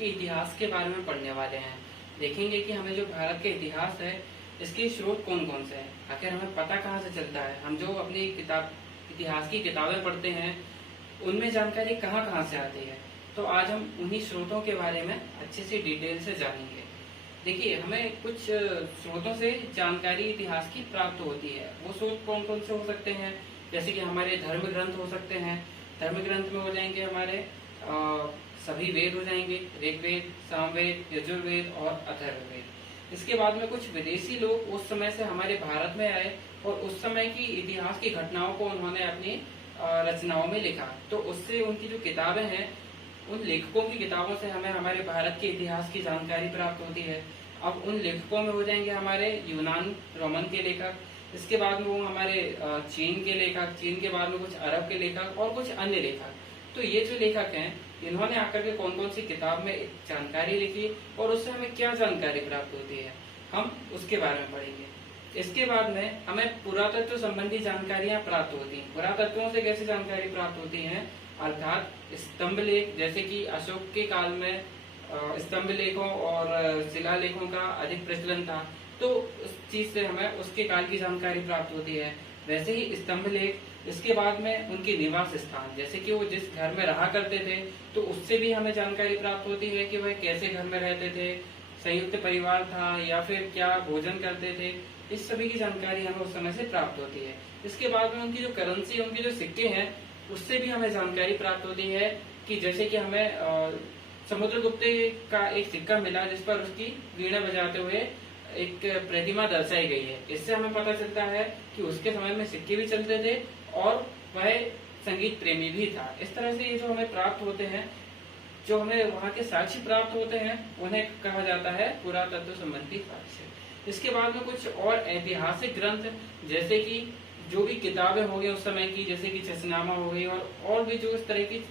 के इतिहास के बारे में पढ़ने वाले हैं। देखेंगे कि हमें जो भारत का इतिहास है इसके स्रोत कौन कौन से हैं, आखिर हमें पता कहाँ से चलता है। हम जो अपनी किताब इतिहास की किताबें पढ़ते हैं उनमें जानकारी कहाँ कहाँ से आती है। तो आज हम उन्हीं स्रोतों के बारे में अच्छे से डिटेल से जानेंगे। देखिए, हमें कुछ स्रोतों से जानकारी इतिहास की प्राप्त होती है। वो स्रोत कौन कौन से हो सकते हैं, जैसे कि हमारे धर्म ग्रंथ हो सकते हैं। धर्म ग्रंथ में हो जाएंगे हमारे सभी वेद हो जाएंगे, ऋग्वेद, सामवेद, यजुर्वेद और अथर्ववेद। इसके बाद में कुछ विदेशी लोग उस समय से हमारे भारत में आए और उस समय की इतिहास की घटनाओं को उन्होंने अपनी रचनाओं में लिखा। तो उससे उनकी जो किताबें हैं, उन लेखकों की किताबों से हमें हमारे भारत के इतिहास की जानकारी प्राप्त होती है। अब उन लेखकों में हो जाएंगे हमारे यूनान रोमन के लेखक, इसके बाद में वो हमारे चीन के लेखक, चीन के बाद में कुछ अरब के लेखक और कुछ अन्य लेखक। तो ये जो लेखक हैं इन्होंने आकर के कौन कौन सी किताब में जानकारी लिखी और उससे हमें क्या जानकारी प्राप्त होती है, हम उसके बारे में पढ़ेंगे। इसके बाद में हमें पुरातत्व संबंधी जानकारियां प्राप्त होती हैं। पुरातत्वों से कैसे जानकारी प्राप्त होती है, अर्थात स्तंभ लेख, जैसे कि अशोक के काल में स्तंभ लेखों और शिलालेखों का अधिक प्रचलन था, तो उस चीज से हमें उसके काल की जानकारी प्राप्त होती है। वैसे ही स्तंभ लेख, इसके बाद में उनके निवास स्थान, जैसे कि वो जिस घर में रहा करते थे तो उससे भी हमें जानकारी प्राप्त होती है कि वह कैसे घर में रहते थे, संयुक्त परिवार था या फिर क्या भोजन करते थे। इस सभी की जानकारी हमें उस समय से प्राप्त होती है। इसके बाद में उनकी जो करेंसी, उनके जो सिक्के हैं, उससे भी हमें जानकारी प्राप्त होती है कि जैसे कि हमें समुद्रगुप्त का एक सिक्का मिला जिस पर उसकी वीणा बजाते हुए एक प्रतिमा दर्शाई गई है। इससे हमें पता चलता है कि उसके समय में सिक्के भी चलते थे और वह संगीत प्रेमी भी था। इस तरह से ये जो हमें प्राप्त होते हैं, जो हमें वहाँ के साक्ष्य प्राप्त होते हैं, उन्हें कहा जाता है पुरातत्व संबंधी साक्ष्य। इसके बाद में कुछ और ऐतिहासिक ग्रंथ, जैसे कि जो भी किताबें हो गई उस समय की, जैसे कि चचनामा हो गई और भी जो इस तरह की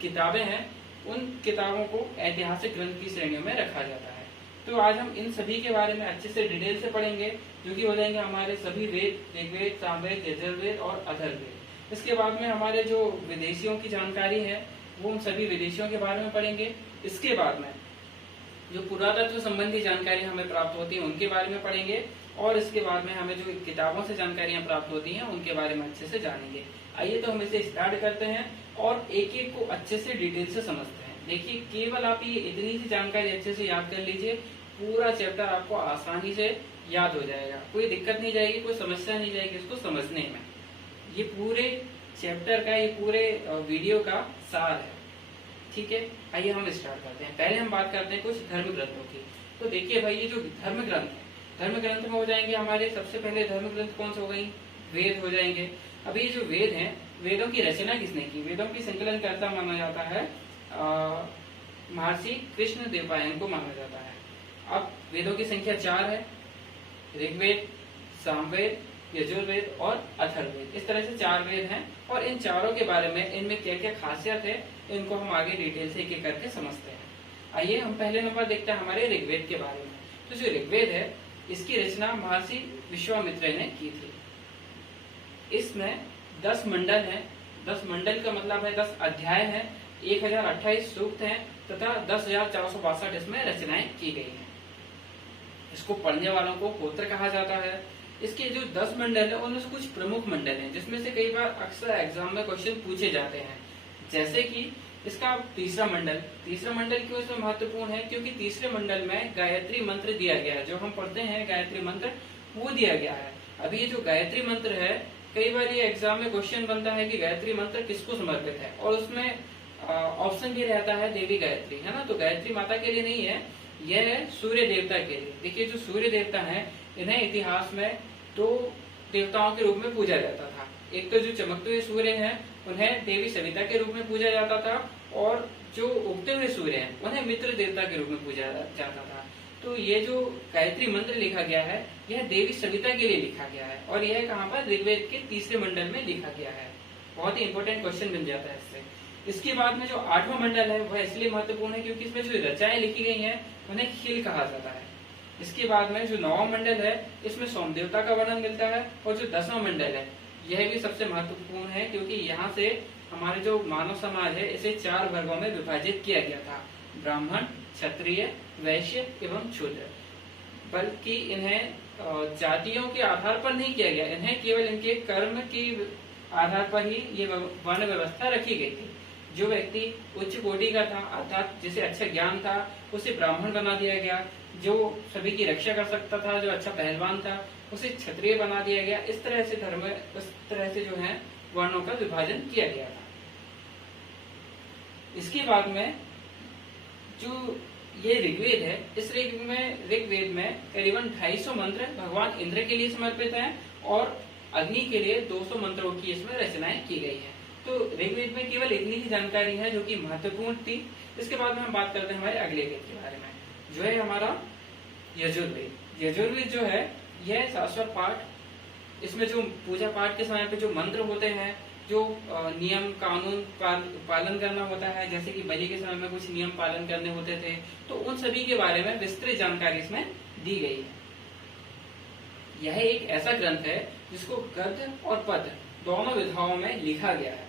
किताबें हैं, उन किताबों को ऐतिहासिक ग्रंथ की श्रेणियों में रखा जाता है। तो आज हम इन सभी के बारे में अच्छे से डिटेल से पढ़ेंगे, जो कि हो जाएंगे हमारे सभी वेद, ऋग्वेद, सामवेद, यजुर्वेद और अथर्ववेद। इसके बाद में हमारे जो विदेशियों की जानकारी है, वो उन सभी विदेशियों के बारे में पढ़ेंगे। इसके बाद में जो पुरातत्व संबंधी जानकारी हमें प्राप्त होती है उनके बारे में पढ़ेंगे और इसके बाद में हमें जो किताबों से जानकारियां प्राप्त होती हैं उनके बारे में अच्छे से जानेंगे। आइए तो हम इसे स्टार्ट करते हैं और एक एक को अच्छे से डिटेल से समझते हैं। देखिए, केवल आप ये इतनी सी जानकारी अच्छे से याद कर लीजिए, पूरा चैप्टर आपको आसानी से याद हो जाएगा, कोई दिक्कत नहीं जाएगी, कोई समस्या नहीं जाएगी इसको समझने में। ये पूरे चैप्टर का, ये पूरे वीडियो का सार है। ठीक है, आइए हम स्टार्ट करते हैं। पहले हम बात करते हैं कुछ धर्म ग्रंथों की। तो देखिए भाई, ये जो धर्म ग्रंथ है, धर्म ग्रंथ में हो जाएंगे हमारे सबसे पहले धर्म ग्रंथ कौन से हो गई, वेद हो जाएंगे। अब ये जो वेद हैं, वेदों की रचना किसने की, वेदों की संकलनकर्ता माना जाता है महर्षि कृष्ण देवरायन को माना जाता है। अब वेदों की संख्या 4 है, ऋग्वेद, सामवेद, यजुर्वेद और अथर्ववेद। इस तरह से 4 वेद हैं और इन चारों के बारे में, इनमें क्या क्या खासियत है, इनको हम आगे डिटेल से एक एक करके समझते हैं। आइए हम पहले नंबर देखते हैं हमारे ऋग्वेद के बारे में। तो जो ऋग्वेद है, इसकी रचना महर्षि विश्वामित्र ने की थी। इसमें 10 मंडल हैं। 10 मंडल का मतलब है 10 अध्याय हैं, 1028 सूक्त हैं तथा 10,462 इसमें रचनाएं की गई हैं। इसको पढ़ने वालों को गोत्र कहा जाता है। इसके जो 10 मंडल है उनमें से कुछ प्रमुख मंडल हैं, जिसमें से कई बार अक्सर एग्जाम में क्वेश्चन पूछे जाते हैं। जैसे कि इसका तीसरा मंडल क्यों इसमें महत्वपूर्ण है, क्योंकि तीसरे मंडल में गायत्री मंत्र दिया गया है। जो हम पढ़ते हैं गायत्री मंत्र, वो दिया गया है। अभी ये जो गायत्री मंत्र है, कई बार ये एग्जाम में क्वेश्चन बनता है कि गायत्री मंत्र किसको समर्पित है, और उसमें ऑप्शन भी रहता है देवी गायत्री, है ना। तो गायत्री माता के लिए नहीं है, यह है सूर्य देवता के लिए। देखिए, जो सूर्य देवता है, इन्हें इतिहास में 2 देवताओं के रूप में पूजा जाता था। एक तो जो चमकते हुए सूर्य हैं, उन्हें देवी सविता के रूप में पूजा जाता था, और जो उगते हुए सूर्य हैं, उन्हें मित्र देवता के रूप में पूजा जाता था। तो ये जो गायत्री मंत्र लिखा गया है, यह देवी सविता के लिए लिखा गया है, और यह कहाँ पर, ऋग्वेद के तीसरे मंडल में लिखा गया है। बहुत ही इंपॉर्टेंट क्वेश्चन बन जाता है इससे। इसके बाद में जो 8वां मंडल है, वह इसलिए महत्वपूर्ण है क्योंकि इसमें जो रचनाएं लिखी गई हैं, उन्हें खिल कहा जाता है। इसके बाद में जो 9वां मंडल है, इसमें सोम देवता का वर्णन मिलता है, और जो 10वां मंडल है, यह भी सबसे महत्वपूर्ण है क्योंकि यहाँ से हमारे जो मानव समाज है, इसे 4 वर्गों में विभाजित किया गया था। ब्राह्मण, क्षत्रिय, वैश्य एवं शूद्र। बल्कि इन्हें जातियों के आधार पर नहीं किया गया, इन्हें केवल इनके कर्म की आधार पर ही ये वर्ण व्यवस्था रखी गई थी। जो व्यक्ति उच्च कोटि का था, अर्थात जिसे अच्छा ज्ञान था, उसे ब्राह्मण बना दिया गया। जो सभी की रक्षा कर सकता था, जो अच्छा पहलवान था, उसे क्षत्रिय बना दिया गया। इस तरह से जो है वर्णों का विभाजन किया गया था। इसके बाद में जो ये ऋग्वेद है, इस ऋग्वेद में करीबन 250 मंत्र भगवान इंद्र के लिए समर्पित हैं और अग्नि के लिए 200 मंत्रों की इसमें रचनाएं की गई है। तो ऋग्वेद में केवल इतनी ही जानकारी है जो कि महत्वपूर्ण थी। इसके बाद में हम बात करते हैं हमारे अगले वेद के बारे में, जो है हमारा यजुर्वेद। यजुर्वेद जो है यह शाश्वत पाठ, इसमें जो पूजा पाठ के समय पे जो मंत्र होते हैं, जो नियम कानून पालन करना होता है, जैसे कि बलि के समय में कुछ नियम पालन करने होते थे, तो उन सभी के बारे में विस्तृत जानकारी इसमें दी गई है। यह एक ऐसा ग्रंथ है जिसको गद्य और पद्य दोनों विधाओं में लिखा गया है।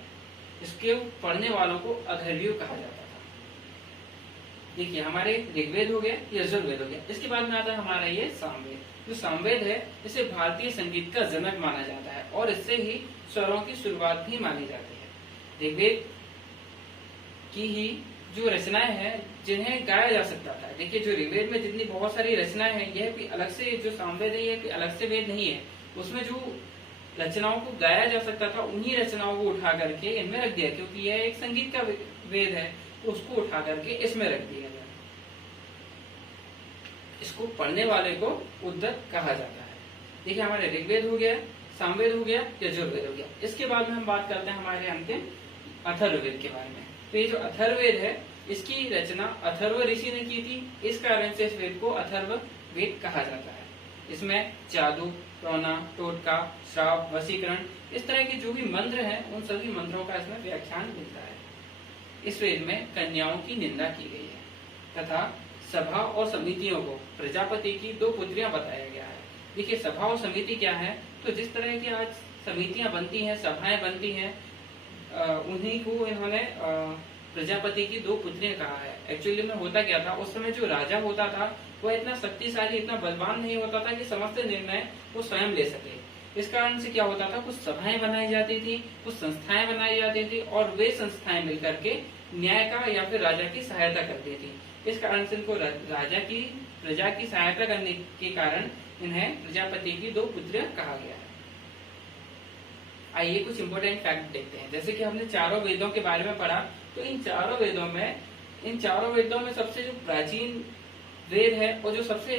इसके पढ़ने वालों को अथर्वणीय कहा जाता था। देखिए, हमारे ऋग्वेद हो गया, यजुर्वेद हो गया। इसके बाद में आता है हमारा ये सामवेद। जो सामवेद है, इसे भारतीय संगीत का जनक माना जाता है और इससे ही स्वरों की शुरुआत भी मानी जाती है। ऋग्वेद की ही जो रचनाएं हैं जिन्हें गाया जा सकता था। देखिए, जो ऋग्वेद में जितनी बहुत सारी रचनाएं हैं, यह कोई अलग से, जो सामवेद है, यह कोई अलग से वेद नहीं है। उसमें जो रचनाओं को गाया जा सकता था, उन्हीं रचनाओं को उठा करके इनमें रख दिया, क्योंकि यह एक संगीत का वेद है, तो उसको उठा करके इसमें रख दिया गया। इसको पढ़ने वाले को उद्गत कहा जाता है। देखिए, हमारे ऋग्वेद हो गया, सामवेद हो गया, यजुर्वेद हो गया। इसके बाद में हम बात करते हैं हमारे अंतिम अथर्ववेद के बारे में। तो ये जो अथर्ववेद है, इसकी रचना अथर्व ऋषि ने की थी। इस कारण से इस वेद को अथर्ववेद कहा जाता है। इसमें जादू, टोना, टोटका, श्राप, वशीकरण, इस तरह के जो भी मंत्र हैं, उन सभी मंत्रों का इसमें व्याख्यान मिलता है। इस वेद में कन्याओं की निंदा की गई है तथा सभा और समितियों को प्रजापति की 2 पुत्रियां बताया गया है। देखिए, सभा और समिति क्या है, तो जिस तरह की आज समितियां बनती हैं, सभाएं बनती हैं, उन्हीं को इन्होंने प्रजापति की 2 पुत्रियां कहा है। एक्चुअली में होता क्या था, उस समय जो राजा होता था वह इतना शक्तिशाली, इतना बलवान नहीं होता था कि समस्त निर्णय वो स्वयं ले सके। इस कारण से क्या होता था, कुछ सभाएं बनाई जाती थी, कुछ संस्थाएं बनाई जाती थी और वे संस्थाएं मिलकर के न्याय का या फिर राजा की सहायता करती थी। इस कारण से इनको प्रजा की सहायता करने के कारण इन्हें प्रजापति की 2 पुत्रियां कहा गया है। आइए कुछ इंपोर्टेंट फैक्ट देखते हैं। जैसे कि हमने चारों वेदों के बारे में पढ़ा, तो इन चारों वेदों में सबसे जो प्राचीन वेद है और जो सबसे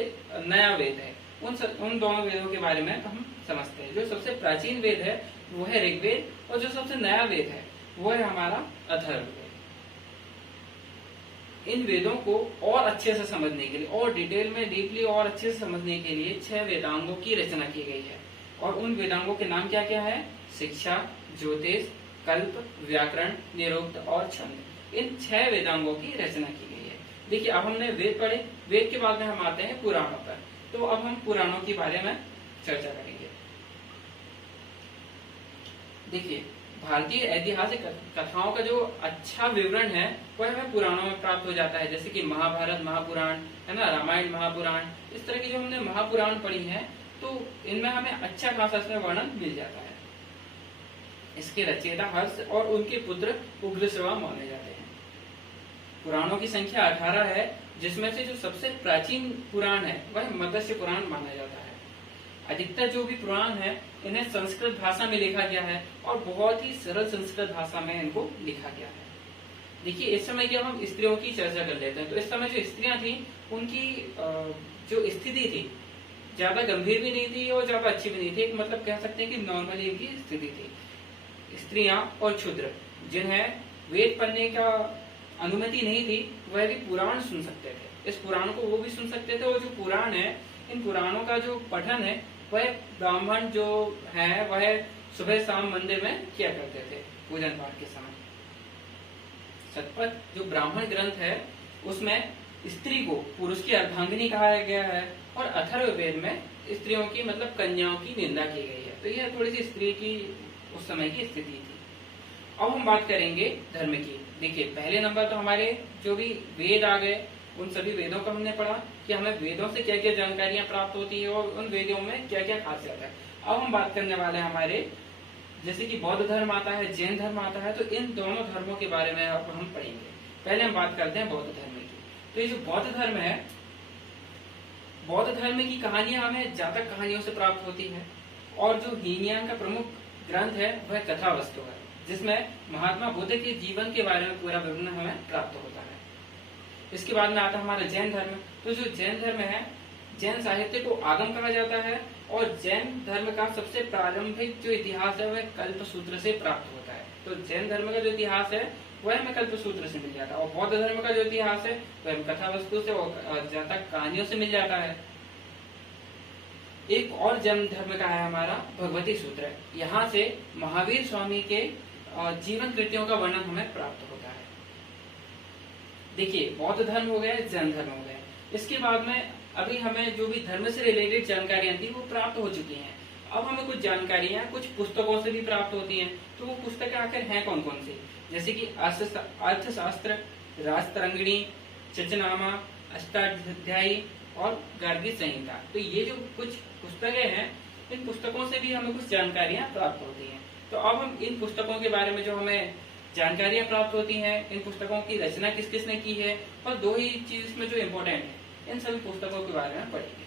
नया वेद है, उन दोनों वेदों के बारे में हम समझते हैं। जो सबसे प्राचीन वेद है वो है ऋग्वेद और जो सबसे नया वेद है वो है हमारा अथर्ववेद। इन वेदों को और अच्छे से समझने के लिए और डिटेल में डीपली और अच्छे से समझने के लिए 6 वेदांगों की रचना की गई है। और उन वेदांगों के नाम क्या क्या है? शिक्षा, ज्योतिष, कल्प, व्याकरण, निरुक्त और छंद। इन 6 वेदांगों की रचना की गई है। देखिए, अब हमने वेद पढ़े, वेद के बाद में हम आते हैं पुराणों पर। तो अब हम पुराणों के बारे में चर्चा करेंगे। देखिए, भारतीय ऐतिहासिक कथाओं का जो अच्छा विवरण है वह हमें पुराणों में प्राप्त हो जाता है। जैसे कि महाभारत, महापुराण है ना, रामायण, महापुराण, इस तरह की जो हमने महापुराण पढ़ी है, तो इनमें हमें अच्छा खासा इसमें वर्णन मिल जाता है। इसके रचयिता हर्ष और उनके पुत्र उग्रश्रवा माने जाते हैं। पुराणों की संख्या 18 है, जिसमें से जो सबसे प्राचीन पुराण है वह मत्स्य पुराण माना जाता है। अधिकतर जो भी पुराण है इन्हें संस्कृत भाषा में लिखा गया है और बहुत ही सरल संस्कृत भाषा में इनको लिखा गया है। देखिए, इस समय की अब हम स्त्रियों की चर्चा कर लेते हैं। तो इस समय जो स्त्रियां थी उनकी जो स्थिति थी ज्यादा गंभीर भी नहीं थी और ज्यादा अच्छी भी नहीं थी। मतलब कह सकते हैं कि नॉर्मली की स्थिति थी। स्त्रियां और क्षुद्र जिन्हें वेद पढ़ने का अनुमति नहीं थी वह भी पुराण सुन सकते थे। इस पुराण को वो भी सुन सकते थे और जो पुराण है, इन पुराणों का जो पठन है वह ब्राह्मण जो है वह सुबह शाम मंदिर में किया करते थे पूजन पाठ के समय। शतपथ जो ब्राह्मण ग्रंथ है उसमें स्त्री को पुरुष की अर्धांगिनी कहा गया है और अथर्ववेद में स्त्रियों की मतलब कन्याओं की निंदा की गई है। तो यह थोड़ी सी स्त्री की उस समय की स्थिति थी। अब हम बात करेंगे धर्म की। देखिए पहले नंबर तो हमारे जो भी वेद आ गए, उन सभी वेदों को हमने पढ़ा कि हमें वेदों से क्या क्या जानकारियां प्राप्त होती है और उन वेदों में क्या क्या खासियत है। अब हम बात करने वाले हैं हमारे, जैसे कि बौद्ध धर्म आता है, जैन धर्म आता है, तो इन दोनों धर्मों के बारे में अब हम पढ़ेंगे। पहले हम बात करते हैं बौद्ध धर्म की। तो ये जो बौद्ध धर्म है, बौद्ध धर्म की कहानियां हमें जातक कहानियों से प्राप्त होती है, और जो हीनयान का प्रमुख ग्रंथ है वह कथा वस्तु है, जिसमें महात्मा बुद्ध के जीवन के बारे में पूरा विवरण हमें प्राप्त होता है। इसके बाद में आता है हमारा जैन धर्म। तो जो जैन धर्म है, जैन साहित्य को आगम कहा जाता है, और जैन धर्म का सबसे प्रारंभिक जो इतिहास है वह कल्पसूत्र से प्राप्त होता है। तो जैन धर्म का जो इतिहास है वह हमें कल्पसूत्र से मिल जाता है, और बौद्ध धर्म का जो इतिहास है वह हमें कथा वस्तु से और जातक कहानियों से मिल जाता है। एक और जैन धर्म का है हमारा भगवती सूत्र। यहाँ से महावीर स्वामी के जीवन कृतियों का वर्णन हमें प्राप्त होता है। देखिए बौद्ध धर्म हो गया, जैन धर्म हो गया। इसके बाद में अभी हमें जो भी धर्म से रिलेटेड जानकारियां थी वो प्राप्त हो चुकी हैं। अब हमें कुछ जानकारियां कुछ पुस्तकों से भी प्राप्त होती हैं। तो वो पुस्तकें आखिर हैं कौन कौन सी, जैसे कि अर्थशास्त्र, राजतरंगिणी, चचनामा, अष्टाध्यायी और गार्गी संहिता। तो ये जो कुछ पुस्तकें हैं, इन पुस्तकों से भी हमें कुछ जानकारियां प्राप्त होती हैं। तो अब हम इन पुस्तकों के बारे में जो हमें जानकारियां प्राप्त होती हैं, इन पुस्तकों की रचना किस किसने की है, और दो ही चीज इसमें जो इम्पोर्टेंट है, इन सभी पुस्तकों के बारे में पढ़ेंगे।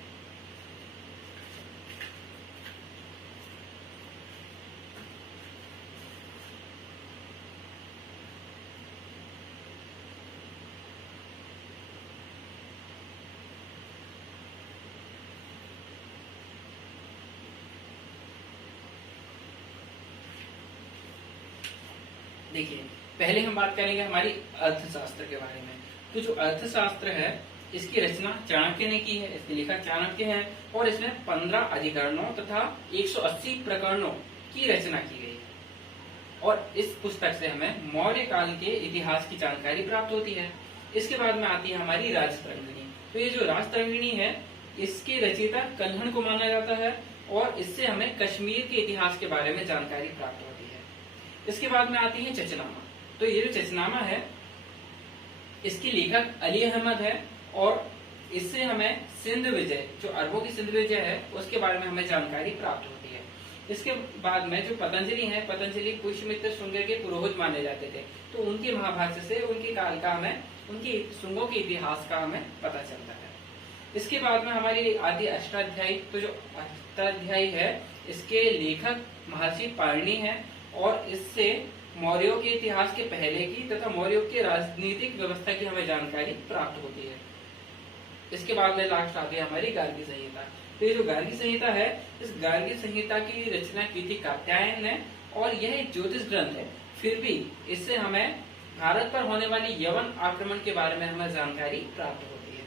देखिए पहले हम बात करेंगे हमारी अर्थशास्त्र के बारे में। तो जो अर्थशास्त्र है, इसकी रचना चाणक्य ने की है, इसकी लेखक चाणक्य है, और इसमें 15 अधिकरणों तथा 180 प्रकरणों की रचना की गई है। और इस पुस्तक से हमें मौर्य काल के इतिहास की जानकारी प्राप्त होती है। इसके बाद में आती है हमारी राजतरंगिणी। तो ये जो राजतरंगिणी है, इसके रचयिता कल्हण को माना जाता है, और इससे हमें कश्मीर के इतिहास के बारे में जानकारी प्राप्त होती है। इसके बाद में आती है चचनामा। तो ये जो चचनामा है, इसकी लेखक अली अहमद है, और इससे हमें सिंध विजय, जो अरबों की सिंध विजय है, उसके बारे में हमें जानकारी प्राप्त होती है। इसके बाद में जो पतंजलि है, पतंजलि पुष्यमित्र शुंग के पुरोहित माने जाते थे। तो उनके महाभाष्य से उनके काल का हमें, उनके शुंगों के इतिहास का हमें पता चलता है। इसके बाद में हमारी आदि अष्टाध्यायी। तो जो अष्टाध्यायी है, इसके लेखक महर्षि पाणिनि है, और इससे मौर्यों के इतिहास के पहले की तथा मौर्यों की राजनीतिक व्यवस्था की हमें जानकारी प्राप्त होती है। इसके बाद में लास्ट आती है हमारी गार्गी संहिता। तो ये जो गार्गी संहिता है, इस गार्गी संहिता की रचना की थी कात्यायन ने, और यह एक ज्योतिष ग्रंथ है। फिर भी इससे हमें भारत पर होने वाली यवन आक्रमण के बारे में हमें जानकारी प्राप्त होती है।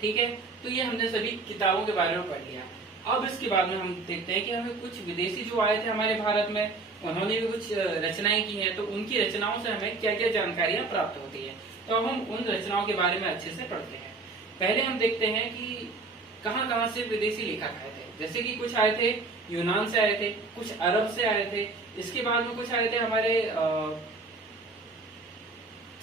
ठीक है, तो ये हमने सभी किताबों के बारे में पढ़ लिया। अब इसके बाद में हम देखते हैं कि हमें कुछ विदेशी जो आए थे हमारे भारत में, उन्होंने भी कुछ रचनाएं की हैं। तो उनकी रचनाओं से हमें क्या क्या जानकारियां प्राप्त होती है। तो अब हम उन रचनाओं के बारे में अच्छे से पढ़ते हैं। पहले हम देखते हैं कि कहां कहां से विदेशी लेखक आए थे। जैसे कि कुछ आए थे यूनान से आए थे, कुछ अरब से आए थे, इसके बाद में कुछ आए थे हमारे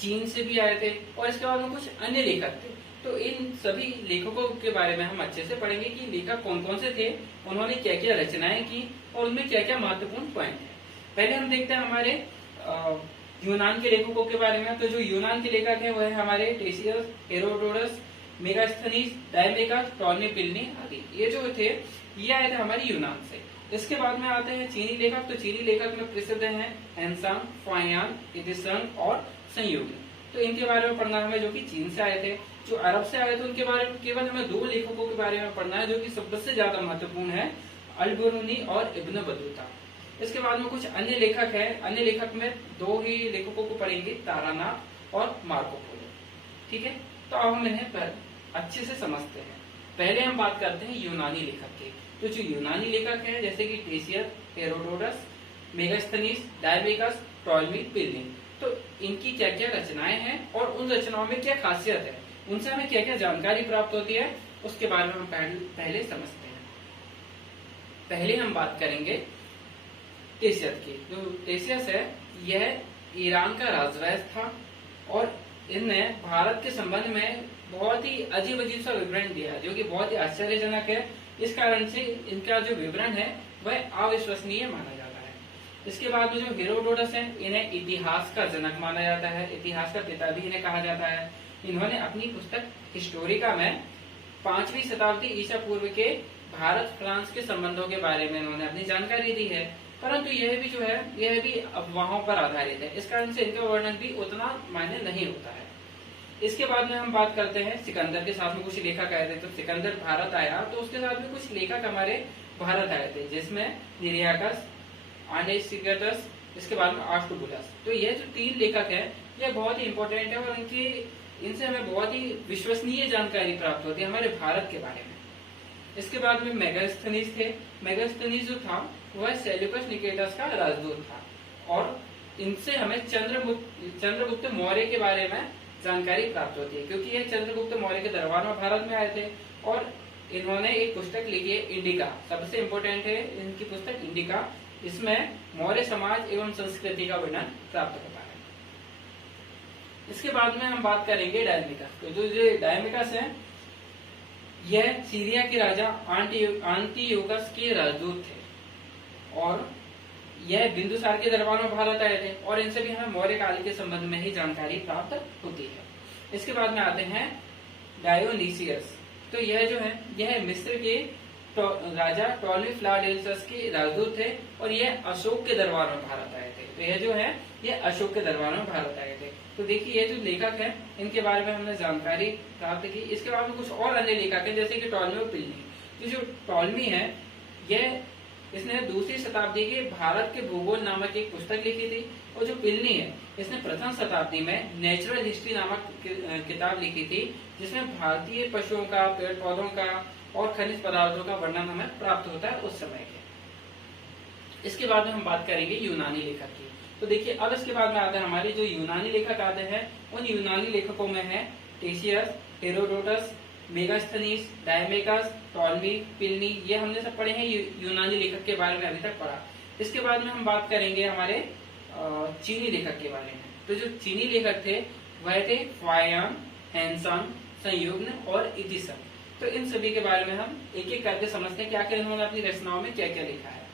चीन से भी आए थे, और इसके बाद में कुछ अन्य लेखक थे। तो इन सभी लेखकों के बारे में हम अच्छे से पढ़ेंगे कि लेखक कौन कौन से थे, उन्होंने क्या क्या रचनाएं की, और उनमें क्या क्या महत्वपूर्ण पॉइंट है। पहले हम देखते हैं हमारे यूनान के लेखकों के बारे में। तो जो यूनान के लेखक है वह है हमारे टेसियस, हेरोडोटस, मेगास्थनीज, डायमेकस, टॉलमी, प्लिनी आदि। ये जो थे, ये आए थे हमारे यूनान से। इसके बाद में आते हैं चीनी लेखक। तो चीनी लेखक में प्रसिद्ध हैं हेनसांग, फायान, इतिसन और संयोगी। तो इनके बारे में पढ़ना हमें, जो कि चीन से आए थे। जो अरब से आए थे उनके बारे में केवल हमें 2 लेखकों के बारे में पढ़ना है, जो कि सबसे ज्यादा महत्वपूर्ण है, अल-बिरूनी और इब्न बतूता। इसके बाद में कुछ अन्य लेखक है। अन्य लेखक में 2 ही लेखकों को पढ़ेंगे, तारानाथ और मार्को पोलो। ठीक है, तो अब हम इन्हें अच्छे से समझते हैं। पहले हम बात करते हैं यूनानी लेखक की। तो जो यूनानी लेखक है, जैसे कि टेसियस, हेरोडोटस, मेगास्थनीज, डायमेकस, टॉलमी, प्लिनी, तो इनकी क्या क्या रचनाएं हैं और उन रचनाओं में क्या खासियत है, उनसे हमें क्या क्या जानकारी प्राप्त होती है, उसके बारे में हम पहले समझते हैं। पहले हम बात करेंगे टेसियस की। जो टेसियस है यह ईरान का राजवैद था और इनने भारत के संबंध में बहुत ही अजीब अजीब सा विवरण दिया जो कि बहुत ही आश्चर्यजनक है। इस कारण से इनका जो विवरण है वह अविश्वसनीय माना जाता है। इसके बाद में जो हेरोडोटस है इन्हें इतिहास का जनक माना जाता है, इतिहास का पिता भी इन्हें कहा जाता है। इन्होंने अपनी पुस्तक हिस्टोरिका में 5वीं शताब्दी ईसा पूर्व के भारत फ्रांस के संबंधों के बारे में इन्होंने अपनी जानकारी दी है, परंतु यह भी जो है यह भी अफवाहों पर आधारित है। इस कारण से इनका वर्णन भी उतना मान्य नहीं होता है। इसके बाद में हम बात करते हैं सिकंदर के साथ में कुछ लेखक आए थे। तो सिकंदर भारत आया तो उसके साथ में कुछ लेखक हमारे भारत आए थे, जिसमें निरियाकस, आनेसिगटस, इसके बाद में आर्टुबुलस। तो ये जो 3 लेखक हैं ये बहुत ही इंपॉर्टेंट है और इनसे हमें बहुत ही विश्वसनीय जानकारी प्राप्त होती है हमारे भारत के बारे में। इसके बाद में मेगास्थनीज थे। मेगास्थनीज जो था वह सेल्यूकस निकेटस का राजदूत था और इनसे हमें चंद्रगुप्त मौर्य के बारे में जानकारी प्राप्त होती है, क्योंकि ये चंद्रगुप्त मौर्य के दरबार में भारत में आए थे और इन्होंने एक पुस्तक लिखी है इंडिका। सबसे इम्पोर्टेंट है इनकी पुस्तक इंडिका। इसमें मौर्य समाज एवं संस्कृति का वर्णन प्राप्त होता है। इसके बाद में हम बात करेंगे डायमिकस। तो जो डायमिकस है यह सीरिया के राजा आंटियोकस के राजदूत थे और यह बिंदुसार के दरबार में भारत आए थे और इनसे भी हमें मौर्य काल के संबंध में ही जानकारी प्राप्त होती है। इसके बाद में आते हैं डायोनीसियस। तो यह जो है यह मिस्र के राजा टॉलमी फ्लाडेलसस के राजदूत थे और यह अशोक के दरबार में भारत आए थे। तो यह जो है यह अशोक के दरबार में भारत आए थे। तो देखिए ये जो लेखक है इनके बारे में हमने जानकारी प्राप्त की। इसके बाद में कुछ और अन्य लेखक है जैसे कि टॉलमी और प्लिनी। तो जो टॉलमी है यह इसने 2वीं शताब्दी के भारत के भूगोल नामक एक पुस्तक लिखी थी और जो प्लिनी है इसने 1st शताब्दी में नेचुरल हिस्ट्री नामक किताब लिखी थी, जिसमें भारतीय पशुओं का, पेड़ पौधों का और खनिज पदार्थों का वर्णन हमें प्राप्त होता है उस समय के। इसके बाद में हम बात करेंगे यूनानी लेखक की। तो देखिए अब इसके बाद में आते हैं हमारे जो यूनानी लेखक आते हैं उन यूनानी लेखकों में है टेसियस, हेरोडोटस, मेगास्थनीज, डायमेकस, टॉलमी, प्लिनी। ये हमने सब पढ़े हैं यूनानी लेखक के बारे में अभी तक पढ़ा। इसके बाद में हम बात करेंगे हमारे चीनी लेखक के बारे में। तो जो चीनी लेखक थे वह थे फायान, हैंसान, संयुग्न और इतिसन। तो इन सभी के बारे में हम एक एक करके समझते हैं कि आखिर इन्होंने अपनी रचनाओं में क्या क्या लिखा है।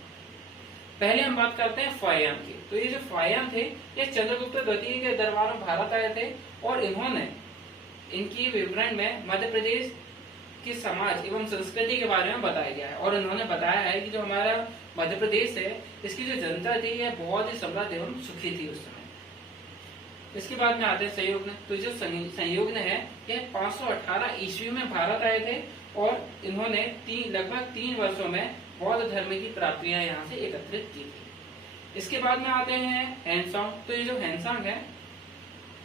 पहले हम बात करते हैं फायान की। तो ये जो फायान थे ये चंद्रगुप्त द्वितीय के दरबार में भारत आए थे और इन्होंने इनकी विवरण में मध्य प्रदेश की समाज एवं संस्कृति के बारे में बताया गया है और उन्होंने बताया है कि जो हमारा मध्य प्रदेश है इसकी जो जनता थी यह बहुत ही समृद्ध एवं सुखी थी उस समय। इसके बाद में आते हैं संयुग्न। तो जो संयुग्न है यह 518 ईस्वी में भारत आए थे और इन्होंने लगभग 3 वर्षों में बौद्ध धर्म की प्राप्तियां यहाँ से एकत्रित की थी। इसके बाद में आते हैं हैंसोंग। तो ये जो हैंसोंग है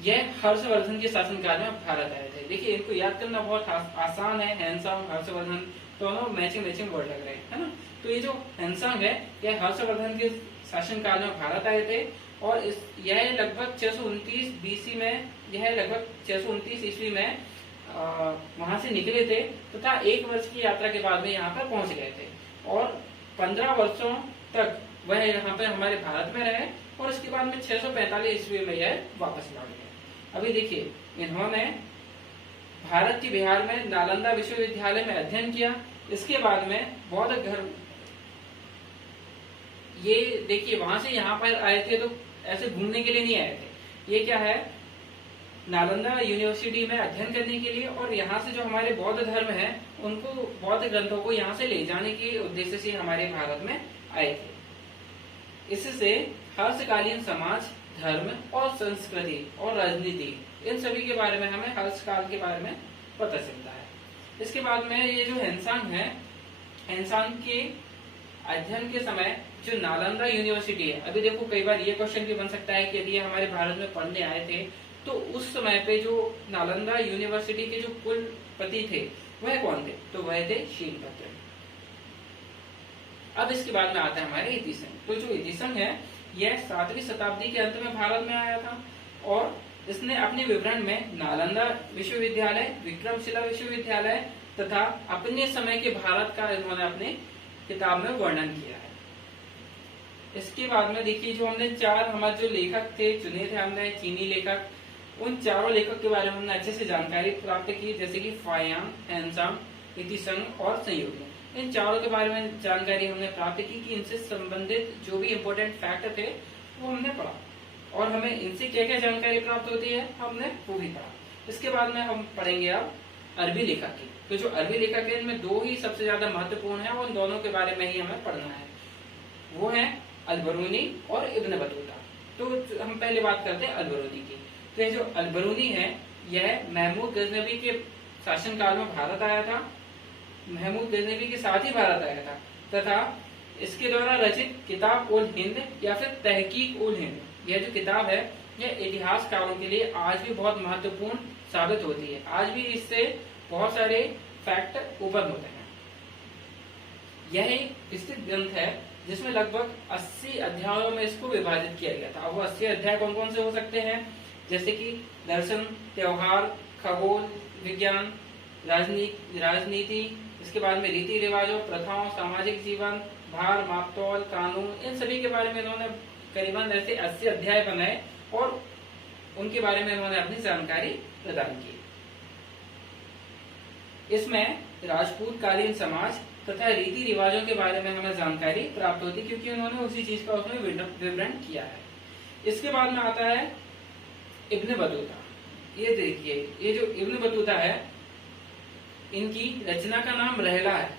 यह हर्षवर्धन के शासनकाल में भारत आए थे। देखिए इनको याद करना बहुत आसान है, हैंसोंग, हर्षवर्धन दोनों मैचिंग वर्ड लग रहे हैं, है ना। तो ये जो हैंसोंग है यह हर्षवर्धन के शासनकाल में भारत आए थे और यह लगभग 629 बीसी में, यह लगभग 629 ईस्वी में वहां से निकले थे तथा 1 वर्ष की यात्रा के बाद में यहाँ पर पहुंच गए थे और 15 वर्षों तक वह यहाँ पर हमारे भारत में रहे और उसके बाद में 645 ईस्वी में यह वापस लौट गए। अभी देखिए इन्होंने भारत के बिहार में नालंदा विश्वविद्यालय में अध्ययन किया। इसके बाद में बौद्ध धर्म, ये देखिए वहां से यहाँ पर आए थे तो ऐसे घूमने के लिए नहीं आए थे। ये क्या है, नालंदा यूनिवर्सिटी में अध्ययन करने के लिए और यहाँ से जो हमारे बौद्ध धर्म है उनको, बौद्ध ग्रंथों को यहाँ से ले जाने के उद्देश्य से हमारे भारत में आए थे। इससे हर्षकालीन समाज, धर्म और संस्कृति और राजनीति इन सभी के बारे में हमें हर्ष काल के बारे में पता चलता है। इसके बाद में ये जो हैंसोंग है, हैंसोंग के अध्ययन के समय जो नालंदा यूनिवर्सिटी है, अभी देखो कई बार ये क्वेश्चन भी बन सकता है कि यदि ये हमारे भारत में पढ़ने आए थे तो उस समय पे जो नालंदा यूनिवर्सिटी के जो कुलपति थे वह कौन थे, तो वह थे शीलभद्र। अब इसके बाद में आता है हमारे इतिसंग। तो जो इतिसंग है यह 7वीं शताब्दी के अंत में भारत में आया था और इसने अपने विवरण में नालंदा विश्वविद्यालय, विक्रमशिला विश्वविद्यालय तथा अपने समय के भारत का इन्होंने अपने किताब में वर्णन किया है। इसके बाद में देखिए जो हमने चार हमारे जो लेखक थे चुने थे हमने चीनी लेखक, उन चारों लेखक के बारे में हमने अच्छे से जानकारी प्राप्त की, जैसे कि फायांग, हैंसांग, इतिसंग और संयोगी। इन चारों के बारे में जानकारी हमने प्राप्त की कि इनसे संबंधित जो भी इम्पोर्टेंट फैक्ट थे वो हमने पढ़ा और हमें इनसे क्या क्या जानकारी प्राप्त होती है हमने वो भी पढ़ा। इसके बाद में हम पढ़ेंगे अब अरबी लेखक की। तो जो अरबी लेखक है इनमें दो ही सबसे ज्यादा महत्वपूर्ण है और उन दोनों के बारे में ही हमें पढ़ना है, वो है अल-बरूनी और इब्न बतूता। तो हम पहले बात करते हैं अल-बरूनी की। तो ये जो अल-बरूनी है यह महमूद गजनवी के शासनकाल में भारत आया था, महमूद गजनवी के साथ ही भारत आया था तथा इसके द्वारा रचित किताब उल हिंद या फिर तहकीक उल हिंद, यह जो किताब है यह इतिहासकारोों के लिए आज भी बहुत महत्वपूर्ण साबित होती है। आज भी इससे बहुत सारे फैक्ट उपलब्ध होते हैं। यह एक विस्तृत ग्रंथ है जिसमें लगभग 80 अध्यायों में इसको विभाजित किया गया था। अब वो 80 अध्याय कौन कौन से हो सकते हैं, जैसे कि दर्शन, त्योहार, खगोल विज्ञान, राजनीति, इसके बाद में रीति रिवाजों, प्रथाओं, सामाजिक जीवन, भार, मापतौल, कानून, इन सभी के बारे में इन्होंने करीबन ऐसे 80 अध्याय बनाए और उनके बारे में इन्होंने अपनी जानकारी प्रदान की। इसमें राजपूत कालीन समाज तथा रीति रिवाजों के बारे में हमें जानकारी प्राप्त होती क्योंकि उन्होंने उसी चीज का उसमें विवरण किया है। इसके बाद में आता है इब्न बतूता। ये देखिए ये जो इब्न बतूता है इनकी रचना का नाम रहला है।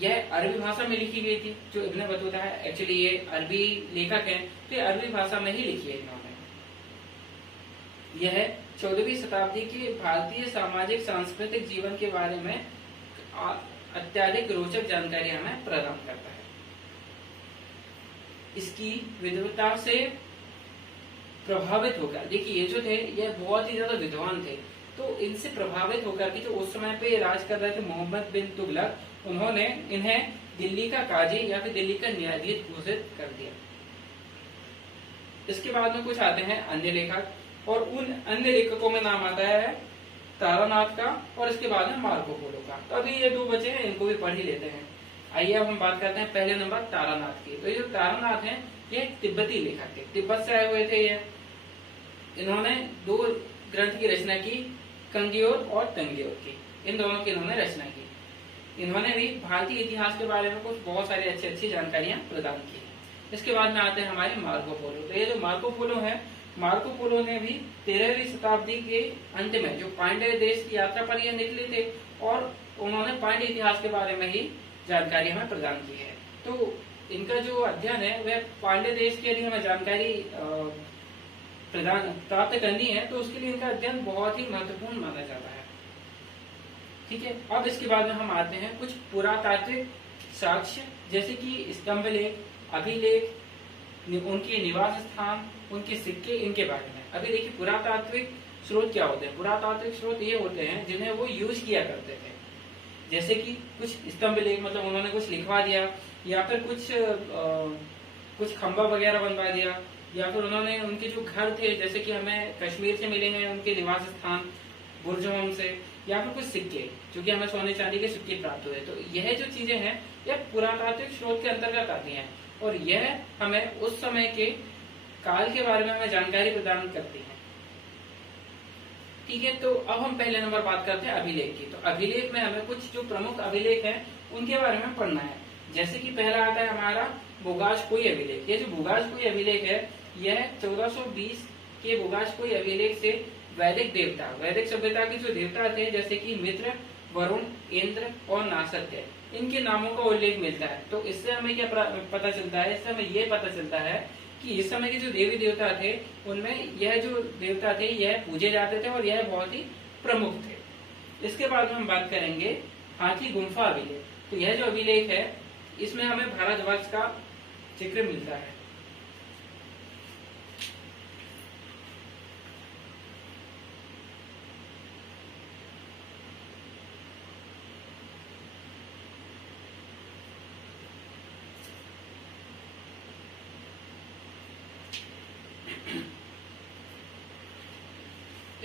यह अरबी भाषा में लिखी गई थी। जो इब्न बतूता है एक्चुअली ये अरबी लेखक है तो ये अरबी भाषा में ही लिखी है इन्होंने। यह 14वीं शताब्दी के भारतीय सामाजिक सांस्कृतिक जीवन के बारे में अत्यधिक रोचक जानकारी हमें प्रदान करता है। इसकी विद्वता से प्रभावित होकर, देखिए ये जो थे यह बहुत ही ज्यादा विद्वान थे, तो इनसे प्रभावित होकर कि जो उस समय पे राज कर रहे थे मोहम्मद बिन तुगलक, उन्होंने इन्हें दिल्ली का काजी या फिर दिल्ली का न्यायाधीश घोषित कर दिया। इसके बाद में कुछ आते हैं अन्य लेखक और उन अन्य लेखकों में नाम आता है तारानाथ का और इसके बाद में मार्को पोलो का। तो अभी ये दो बचे हैं, इनको भी पढ़ ही लेते हैं। आइए अब हम बात करते हैं पहले नंबर तारानाथ की। तो ये जो तारानाथ है ये तिब्बती लेखक थे, तिब्बत से आए हुए थे ये। इन्होंने दो ग्रंथ की रचना की, कंगियोर और तंगियोर की, इन दोनों की इन्होंने रचना की। इन्होंने भी भारतीय इतिहास के बारे में कुछ बहुत सारी अच्छी जानकारियां प्रदान की। इसके बाद में आते हैं हमारे मार्को पोलो। तो ये जो मार्को पोलो है, मार्को पोलो ने भी 13वीं शताब्दी के अंत में जो पांड्य देश की यात्रा पर ये निकले थे और उन्होंने पांड्य इतिहास के बारे में ही जानकारी हमें प्रदान की है। तो इनका जो अध्ययन है वह पांड्य देश की यदि हमें जानकारी प्राप्त करनी है तो उसके लिए इनका अध्ययन बहुत ही महत्वपूर्ण माना जाता है। ठीक है, अब इसके बाद में हम आते हैं कुछ पुरातात्विक साक्ष्य, जैसे कि स्तंभ लेख, अभिलेख, उनके निवास स्थान, उनके सिक्के, इनके बारे में। अभी देखिए पुरातात्विक स्रोत क्या होते हैं। पुरातात्विक स्रोत ये होते हैं जिन्हें वो यूज किया करते थे, जैसे कि कुछ स्तंभ लेख, मतलब उन्होंने कुछ लिखवा दिया या फिर कुछ खंबा वगैरह बनवा दिया, या फिर उन्होंने उनके जो घर थे, जैसे कि हमें कश्मीर से मिले हैं उनके निवास स्थान बुर्जों से, या फिर कुछ सिक्के जो कि हमें सोने चांदी के सिक्के प्राप्त हुए। तो यह जो चीजें हैं यह पुरातात्विक स्रोत के अंतर्गत आती हैं और यह हमें उस समय के काल के बारे में हमें जानकारी प्रदान करती है। ठीक है, तो अब हम पहले नंबर बात करते हैं अभिलेख की। तो अभिलेख में हमें कुछ जो प्रमुख अभिलेख हैं उनके बारे में पढ़ना है। जैसे कि पहला आता है हमारा बोगाशकोई अभिलेख। ये जो बोगाशकोई अभिलेख है यह 1420 के बोगाशकोई अभिलेख से वैदिक सभ्यता के जो देवता थे, जैसे कि मित्र, वरुण, इंद्र और नासत्य, इनके नामों का उल्लेख मिलता है। तो इससे हमें क्या पता चलता है, इससे हमें ये पता चलता है कि इस समय के जो देवी देवता थे उनमें यह जो देवता थे यह पूजे जाते थे और यह बहुत ही प्रमुख थे। इसके बाद में हम बात करेंगे हाथी गुम्फा अभिलेख। तो यह जो अभिलेख है इसमें हमें भारतवर्ष का जिक्र मिलता है।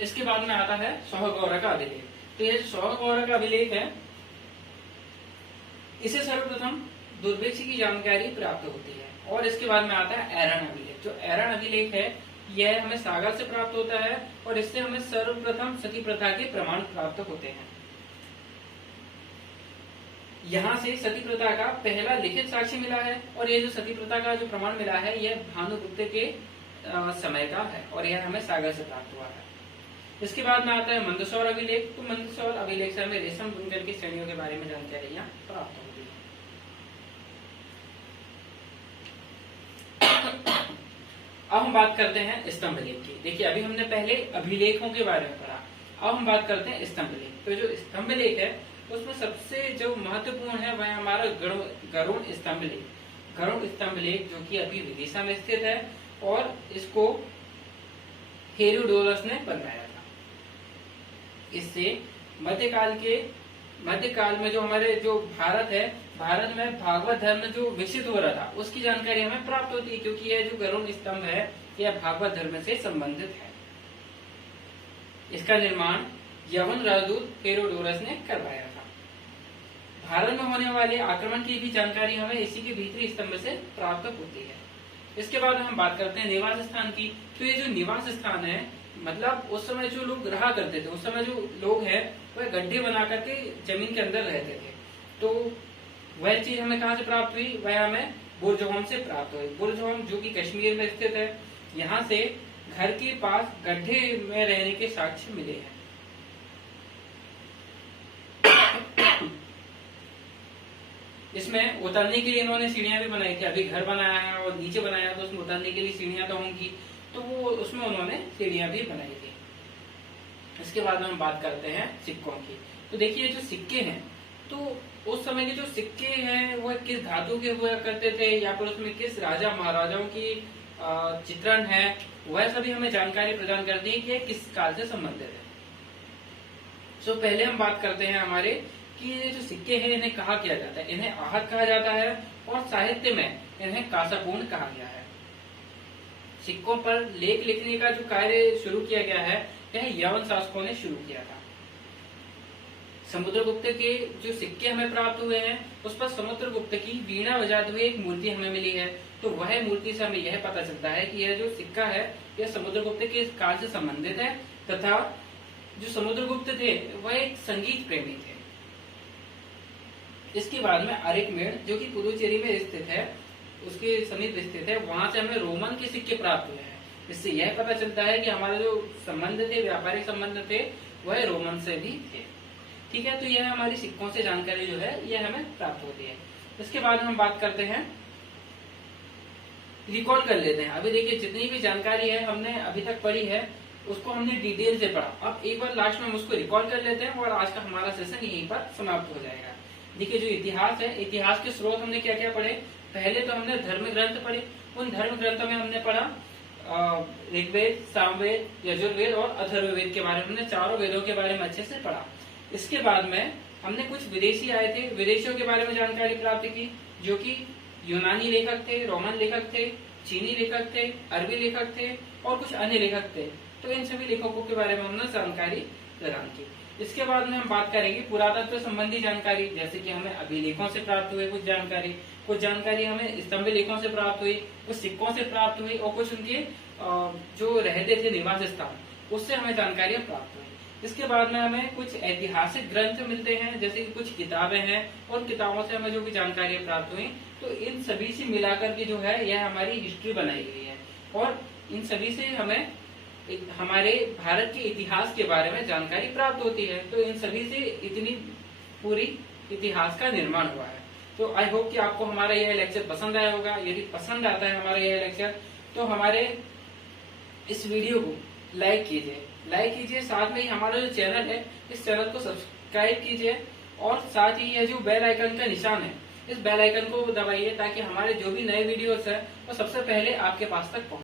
इसके बाद में आता है सोहगौरा का अभिलेख। तो यह सोहगौरा का अभिलेख है, इसे सर्वप्रथम दुर्भिक्ष की जानकारी प्राप्त होती है और इसके बाद में आता है एरन अभिलेख। जो एरन अभिलेख है यह हमें सागर से प्राप्त होता है और इससे हमें सर्वप्रथम सती प्रथा के प्रमाण प्राप्त होते हैं। यहाँ से सती प्रथा का पहला लिखित साक्ष्य मिला है और ये जो सती प्रथा का जो प्रमाण मिला है यह भानुगुप्त के समय का है और यह हमें सागर से प्राप्त हुआ है। इसके बाद में आता है मंदसौर अभिलेख। तो मंदसौर अभिलेख से हमें रेशम बुनकर की श्रेणियों के बारे में जानकारी यहाँ प्राप्त होती है। अब हम बात करते हैं स्तंभ लेख की। देखिए अभी हमने पहले अभिलेखों के बारे में पढ़ा, अब हम बात करते हैं स्तंभ लेख। तो जो स्तंभ लेख है उसमें सबसे जो महत्वपूर्ण है वह हमारा गरुड़ स्तंभ लेख। गरुड़ स्तंभ लेख जो कि अभी विदिशा में स्थित है और इसको हेरोडोटस ने बनवाया था। इससे मध्यकाल में जो हमारे जो भारत में भागवत धर्म जो विकसित हो रहा था उसकी जानकारी हमें प्राप्त होती है, क्योंकि यह जो गरुड़ स्तंभ है यह भागवत धर्म से संबंधित है। इसका निर्माण यवन राजदूत हेरोडोटस ने करवाया था। भारत में होने वाले आक्रमण की भी जानकारी हमें इसी के भीतरी स्तंभ से प्राप्त होती है। इसके बाद हम बात करते हैं निवास स्थान की। तो ये जो निवास स्थान है मतलब उस समय जो लोग रहा करते थे, उस समय जो लोग हैं वह गड्ढे बना करके जमीन के अंदर रहते थे। तो वह चीज हमें कहाँ से प्राप्त हुई, वह हमें बुर्जहोम से प्राप्त हुई। बुर्जहोम जो कि कश्मीर में स्थित है, यहाँ से घर के पास गड्ढे में रहने के साक्ष्य मिले हैं। इसमें उतरने के लिए इन्होंने सीढ़ियां भी बनाई थी। अभी घर बनाया है और नीचे बनाया तो उसमें उतरने के लिए सीढ़ियां तो होंगी, तो वो उसमें उन्होंने सीढ़ियां भी बनाई थी। इसके बाद में हम बात करते हैं सिक्कों की। तो देखिए जो सिक्के हैं तो उस समय के जो सिक्के हैं वह किस धातु के हुआ करते थे या फिर उसमें किस राजा महाराजाओं की चित्रण है, वह सभी हमें जानकारी प्रदान करती है कि किस काल से संबंधित है। तो पहले हम बात करते हैं हमारे कि ये जो सिक्के हैं इन्हें कहा किया जाता है। इन्हें आहत कहा जाता है और साहित्य में इन्हें कांसापूर्ण कहा गया है। सिक्कों पर लेख लिखने का जो कार्य शुरू किया गया है यह यवन शासकों ने शुरू किया था। समुद्रगुप्त के जो सिक्के हमें प्राप्त हुए हैं उस पर समुद्रगुप्त की वीणा बजाते हुए एक मूर्ति हमें मिली है। तो वह मूर्ति से हमें यह पता चलता है कि यह जो सिक्का है यह समुद्रगुप्त के काल से संबंधित है तथा जो समुद्रगुप्त थे वह एक संगीत प्रेमी थे। इसके बाद में अरिकमेड़ जो कि पुडुचेरी में स्थित है, उसके समीप स्थित है, वहां से हमें रोमन के सिक्के प्राप्त हुए हैं। इससे यह पता चलता है कि हमारे जो संबंध थे, व्यापारिक संबंध थे, वह रोमन से भी थे। ठीक है, तो यह हमारी सिक्कों से जानकारी जो है यह हमें प्राप्त होती है। इसके बाद हम बात करते हैं, रिकॉल कर लेते हैं। अभी देखिए जितनी भी जानकारी है हमने अभी तक पढ़ी है उसको हमने डिटेल से पढ़ा। अब एक बार लास्ट में हम उसको रिकॉल कर लेते हैं और आज का हमारा सेशन यहीं पर समाप्त हो जाएगा। देखिए जो इतिहास है, इतिहास के स्रोत हमने क्या क्या पढ़े। पहले तो हमने धर्म ग्रंथ पढ़े। उन धर्म ग्रंथों में हमने पढ़ा ऋग्वेद, सामवेद, यजुर्वेद और अथर्ववेद के बारे में। हमने चारों वेदों के बारे में अच्छे से पढ़ा। इसके बाद में हमने कुछ विदेशी आए थे, विदेशियों के बारे में जानकारी प्राप्त की, जो कि यूनानी लेखक थे, रोमन लेखक थे, चीनी लेखक थे, अरबी लेखक थे और कुछ अन्य लेखक थे। तो इन सभी लेखकों के बारे में हमने जानकारी प्रदान की। इसके बाद में हम बात करेंगे पुरातत्व संबंधी जानकारी, जैसे कि हमें अभिलेखों से प्राप्त हुए कुछ जानकारी हमें स्तंभ लेखों से प्राप्त हुई, कुछ सिक्कों से प्राप्त हुई और कुछ उनके जो रहते थे निवास स्थान उससे हमें जानकारियां प्राप्त हुई। इसके बाद में हमें कुछ ऐतिहासिक ग्रंथ मिलते हैं, जैसे कि कुछ किताबें हैं और किताबों से हमें जो भी जानकारियां प्राप्त हुई, तो इन सभी से मिलाकर के जो है यह हमारी हिस्ट्री बनाई गई है और इन सभी से हमें हमारे भारत के इतिहास के बारे में जानकारी प्राप्त होती है। तो इन सभी से इतनी पूरी इतिहास का निर्माण हुआ है। तो आई होप कि आपको हमारा यह लेक्चर पसंद आया होगा। यदि पसंद आता है हमारा यह लेक्चर तो हमारे इस वीडियो को लाइक कीजिए, साथ में ही हमारा जो चैनल है इस चैनल को सब्सक्राइब कीजिए और साथ ही यह जो बेल आइकन का निशान है इस बेल आइकन को दबाइए ताकि हमारे जो भी नए वीडियोस है वो सबसे पहले आपके पास तक पहुंचे।